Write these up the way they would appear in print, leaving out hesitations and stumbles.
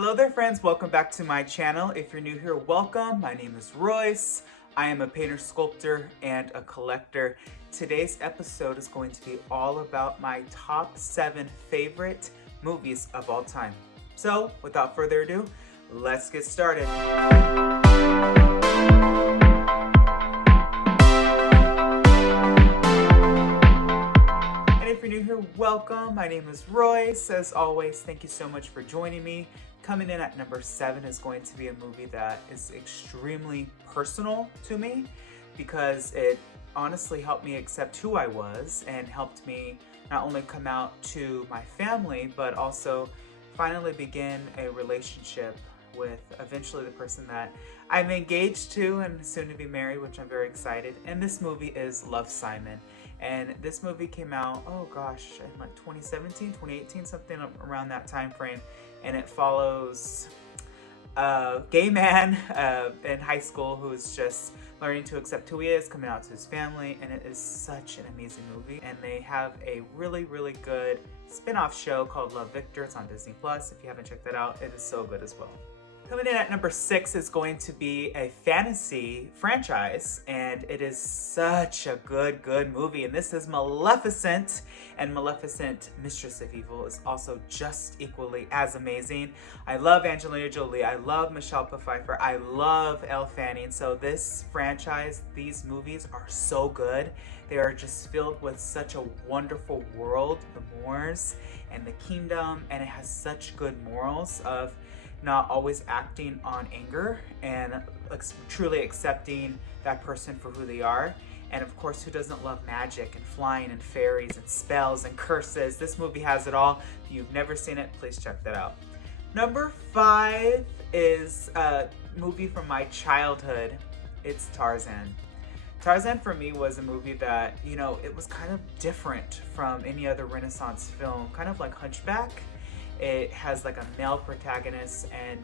Hello there friends, welcome back to my channel. If you're new here, welcome. My name is Royce. I am a painter, sculptor, and a collector. Today's episode is going to be all about my top 7 favorite movies of all time. So, without further ado, let's get started. And if you're new here, welcome. My name is Royce. As always, thank you so much for joining me. Coming in at number 7 is going to be a movie that is extremely personal to me because it honestly helped me accept who I was and helped me not only come out to my family, but also finally begin a relationship with eventually the person that I'm engaged to and soon to be married, which I'm very excited. And this movie is Love, Simon. And this movie came out, oh gosh, in like 2017, 2018, something around that time frame. And it follows a gay man in high school who is just learning to accept who he is, coming out to his family, and it is such an amazing movie. And they have a really, really good spin-off show called Love, Victor. It's on Disney+. If you haven't checked that out, it is so good as well. Coming in at number 6 is going to be a fantasy franchise, and it is such a good movie. And this is Maleficent, and Maleficent, Mistress of Evil, is also just equally as amazing. I love Angelina Jolie, I love Michelle Pfeiffer, I love Elle Fanning. So this franchise, these movies are so good. They are just filled with such a wonderful world, the Moors and the kingdom, and it has such good morals of not always acting on anger and truly accepting that person for who they are. And of course, who doesn't love magic and flying and fairies and spells and curses? This movie has it all. If you've never seen it, please check that out. Number 5 is a movie from my childhood. It's Tarzan. Tarzan for me was a movie that, you know, it was kind of different from any other Renaissance film, kind of like Hunchback. It has like a male protagonist, and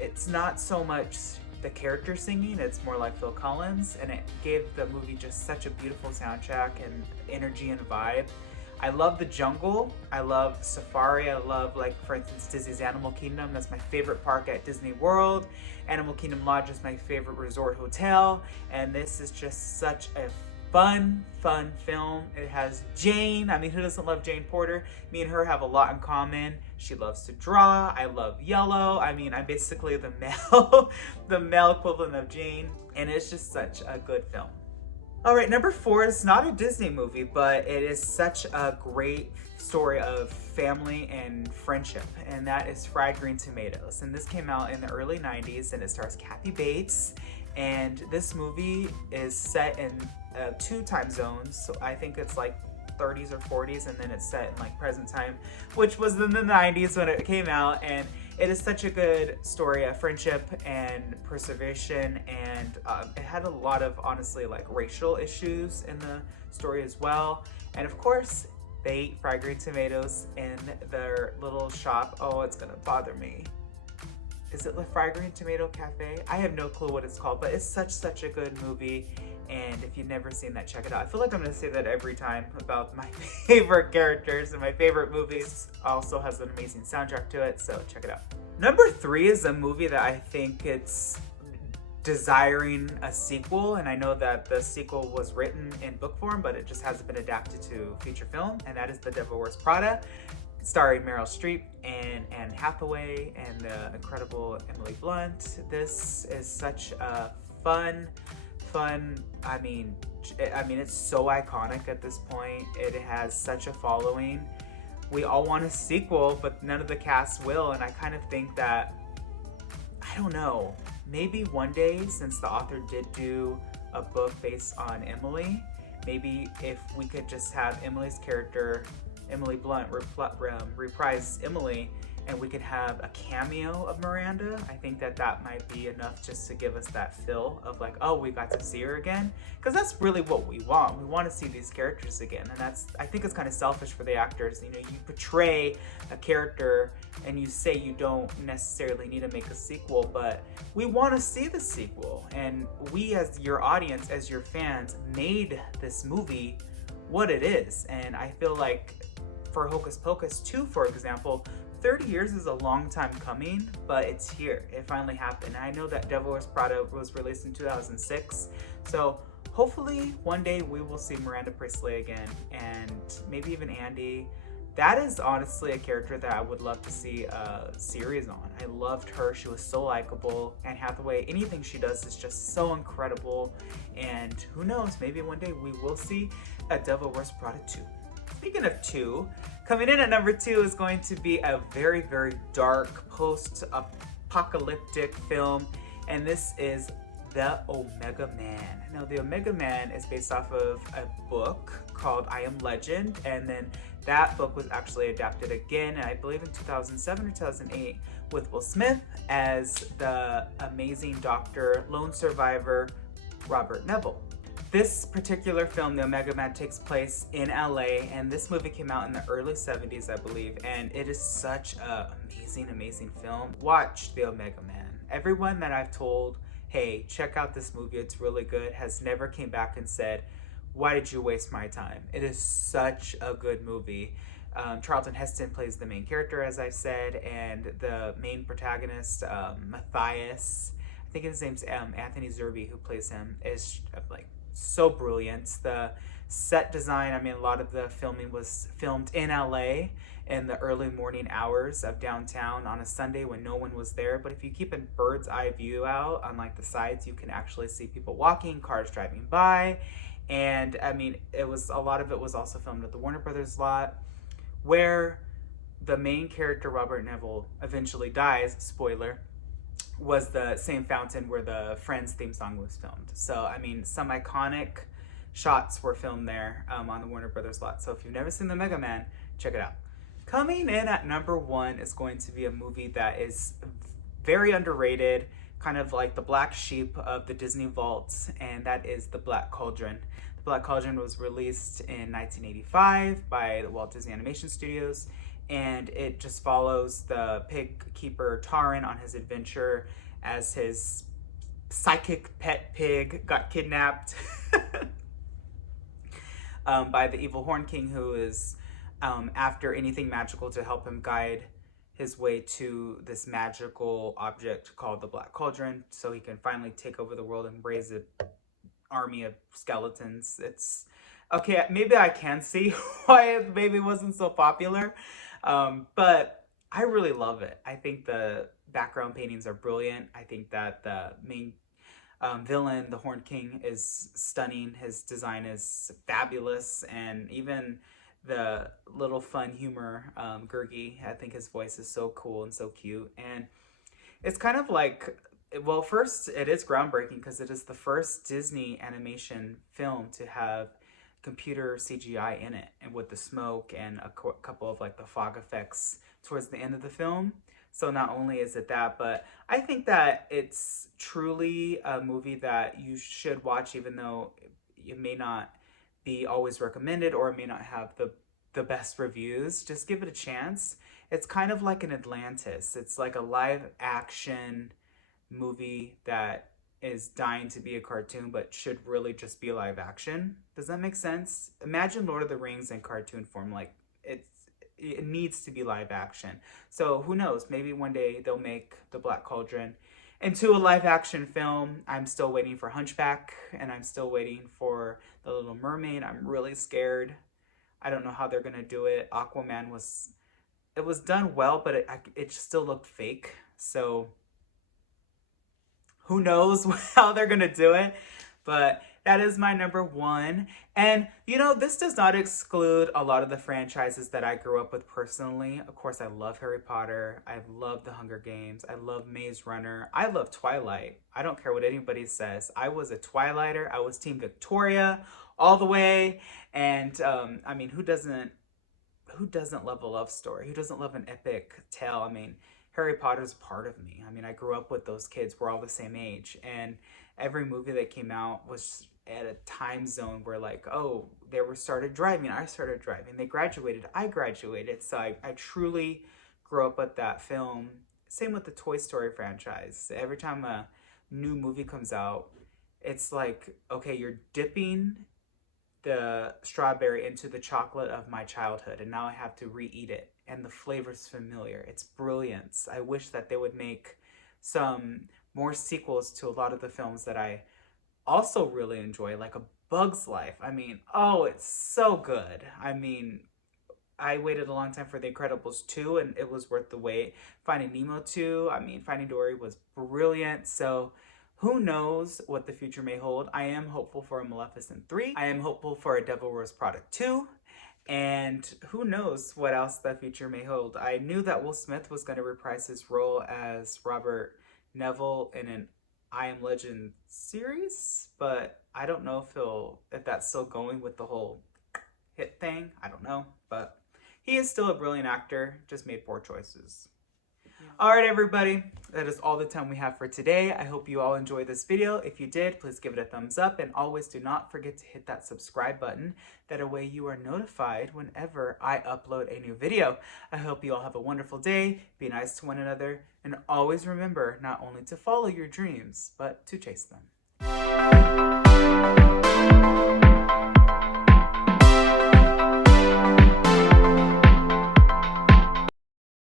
it's not so much the character singing, it's more like Phil Collins, and it gave the movie just such a beautiful soundtrack and energy and vibe. I love the jungle, I love safari, I love, like, for instance, Disney's Animal Kingdom. That's my favorite park at Disney World. Animal Kingdom Lodge is my favorite resort hotel, and this is just such a fun film. It has Jane. I mean, who doesn't love Jane Porter? Me and her have a lot in common. She loves to draw. I love yellow. I mean, I'm basically the male, the male equivalent of Jane, and it's just such a good film. All right, number 4 is not a Disney movie, but it is such a great story of family and friendship, and that is Fried Green Tomatoes. And this came out in the early 90s, and it stars Kathy Bates. And this movie is set in 2 time zones. So I think it's like 30s or 40s, and then it's set in like present time, which was in the 90s when it came out. And it is such a good story of friendship and preservation, and it had a lot of, honestly, like racial issues in the story as well. And of course, they eat fried green tomatoes in their little shop. Oh, it's gonna bother me. Is it the Fried Green Tomato Cafe? I have no clue what it's called, but it's such a good movie. And if you've never seen that, check it out. I feel like I'm gonna say that every time about my favorite characters and my favorite movies. Also has an amazing soundtrack to it, so check it out. Number 3 is a movie that I think it's desiring a sequel, and I know that the sequel was written in book form, but it just hasn't been adapted to feature film, and that is The Devil Wears Prada, starring Meryl Streep and Anne Hathaway and the incredible Emily Blunt. This is such a fun, I mean, it's so iconic at this point. It has such a following. We all want a sequel, but none of the cast will, and I kind of think that, I don't know, maybe one day, since the author did do a book based on Emily, maybe if we could just have Emily's character, Emily Blunt, reprise Emily, and we could have a cameo of Miranda. I think that that might be enough just to give us that feel of like, oh, we got to see her again. Because that's really what we want. We want to see these characters again. And that's, I think it's kind of selfish for the actors. You know, you portray a character and you say you don't necessarily need to make a sequel, but we want to see the sequel. And we, as your audience, as your fans, made this movie what it is. And I feel like for Hocus Pocus 2, for example, 30 years is a long time coming, but it's here. It finally happened. I know that Devil Wears Prada was released in 2006, so hopefully one day we will see Miranda Priestley again, and maybe even Andy. That is honestly a character that I would love to see a series on. I loved her. She was so likable. Anne Hathaway, anything she does is just so incredible. And who knows, maybe one day we will see a Devil Wears Prada 2. Speaking of 2, coming in at number 2 is going to be a very, very dark post-apocalyptic film. And this is The Omega Man. Now, The Omega Man is based off of a book called I Am Legend, and then that book was actually adapted again, I believe in 2007 or 2008, with Will Smith as the amazing doctor, lone survivor, Robert Neville. This particular film, The Omega Man, takes place in LA, and this movie came out in the early 70s, I believe, and it is such an amazing, amazing film. Watch The Omega Man. Everyone that I've told, hey, check out this movie, it's really good, has never came back and said, why did you waste my time? It is such a good movie. Charlton Heston plays the main character, as I said, and the main protagonist, Matthias, I think his name's Anthony Zerbe, who plays him, is like so brilliant. The set design, I mean, a lot of the filming was filmed in LA in the early morning hours of downtown on a Sunday when no one was there. But if you keep a bird's eye view out on like the sides, you can actually see people walking, cars driving by. And I mean, a lot of it was also filmed at the Warner Brothers lot, where the main character, Robert Neville, eventually dies, spoiler, was the same fountain where the Friends theme song was filmed. So, I mean, some iconic shots were filmed there on the Warner Brothers lot. So if you've never seen The Mega Man, check it out. Coming in at number 1 is going to be a movie that is very underrated, kind of like the black sheep of the Disney vaults, and that is The Black Cauldron. The Black Cauldron was released in 1985 by the Walt Disney Animation Studios, and it just follows the pig keeper Tarzan on his adventure as his psychic pet pig got kidnapped by the evil Horn King, who is after anything magical to help him guide his way to this magical object called the Black Cauldron, so he can finally take over the world and raise an army of skeletons. It's okay, maybe I can see why it maybe wasn't so popular, but I really love it. I think the background paintings are brilliant. I think that the main villain, the Horn King, is stunning. His design is fabulous, and even the little fun humor, Gurgi, I think his voice is so cool and so cute. And it's kind of like, well, first, it is groundbreaking because it is the first Disney animation film to have computer CGI in it, and with the smoke and a couple of like the fog effects towards the end of the film. So not only is it that, but I think that it's truly a movie that you should watch, even though it may not be always recommended or it may not have the best reviews. Just give it a chance. It's kind of like an Atlantis. It's like a live action movie that is dying to be a cartoon but should really just be live action. Does that make sense? Imagine Lord of the Rings in cartoon form. Like, it needs to be live action. So who knows, maybe one day they'll make The Black Cauldron into a live action film. I'm still waiting for Hunchback, and I'm still waiting for The Little Mermaid. I'm really scared. I don't know how they're gonna do it. Aquaman was done well, but it still looked fake. So who knows how they're gonna do it, but that is my number 1. And, you know, this does not exclude a lot of the franchises that I grew up with personally. Of course, I love Harry Potter. I love The Hunger Games. I love Maze Runner. I love Twilight. I don't care what anybody says. I was a Twilighter. I was Team Victoria all the way. And, I mean, who doesn't love a love story? Who doesn't love an epic tale? I mean, Harry Potter's part of me. I mean, I grew up with those kids. We're all the same age. And every movie that came out was at a time zone where, like, oh, they started driving, I started driving. They graduated, I graduated. So I truly grew up with that film. Same with the Toy Story franchise. Every time a new movie comes out, it's like, okay, you're dipping the strawberry into the chocolate of my childhood, and now I have to re-eat it. and the flavor's familiar. It's brilliance. I wish that they would make some more sequels to a lot of the films that I also really enjoy, like A Bug's Life. I mean, oh, it's so good. I mean, I waited a long time for The Incredibles 2, and it was worth the wait. Finding Nemo 2, I mean, Finding Dory was brilliant. So who knows what the future may hold. I am hopeful for a Maleficent 3. I am hopeful for a Devil Wears Prada 2. And who knows what else the future may hold. I knew that Will Smith was going to reprise his role as Robert Neville in an I Am Legend series, but I don't know if that's still going with the whole hit thing. I don't know, but he is still a brilliant actor, just made poor choices. All right, everybody, that is all the time we have for today. I hope you all enjoyed this video. If you did, please give it a thumbs up, and always do not forget to hit that subscribe button. That way you are notified whenever I upload a new video. I hope you all have a wonderful day, be nice to one another, and always remember not only to follow your dreams, but to chase them.